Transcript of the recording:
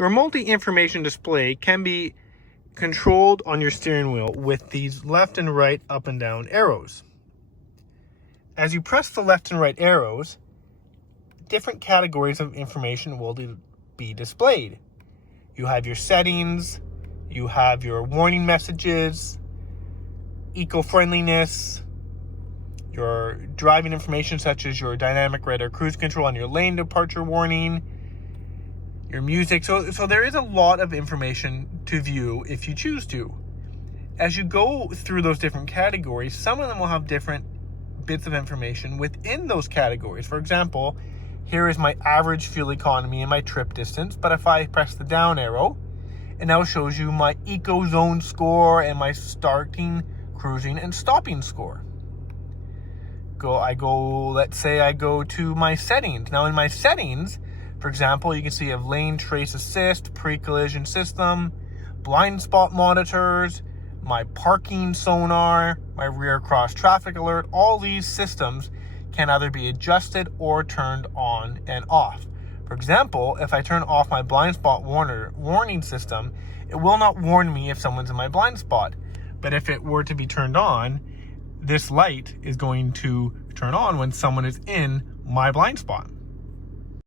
Your multi-information display can be controlled on your steering wheel with these left and right, up and down arrows. As you press the left and right arrows, different categories of information will be displayed. You have your settings, you have your warning messages, eco-friendliness, your driving information such as your dynamic radar cruise control and your lane departure warning, your music. So there is a lot of information to view if you choose to. As you go through those different categories, some of them will have different bits of information within those categories. For example, here is my average fuel economy and my trip distance, but if I press the down arrow, it now shows you my eco zone score and my starting, cruising, and stopping score. Let's say I go to my settings. Now in my settings, for example, you can see I have lane trace assist, pre-collision system, blind spot monitors, my parking sonar, my rear cross traffic alert. All these systems can either be adjusted or turned on and off. For example, if I turn off my blind spot warning system, it will not warn me if someone's in my blind spot. But if it were to be turned on, this light is going to turn on when someone is in my blind spot.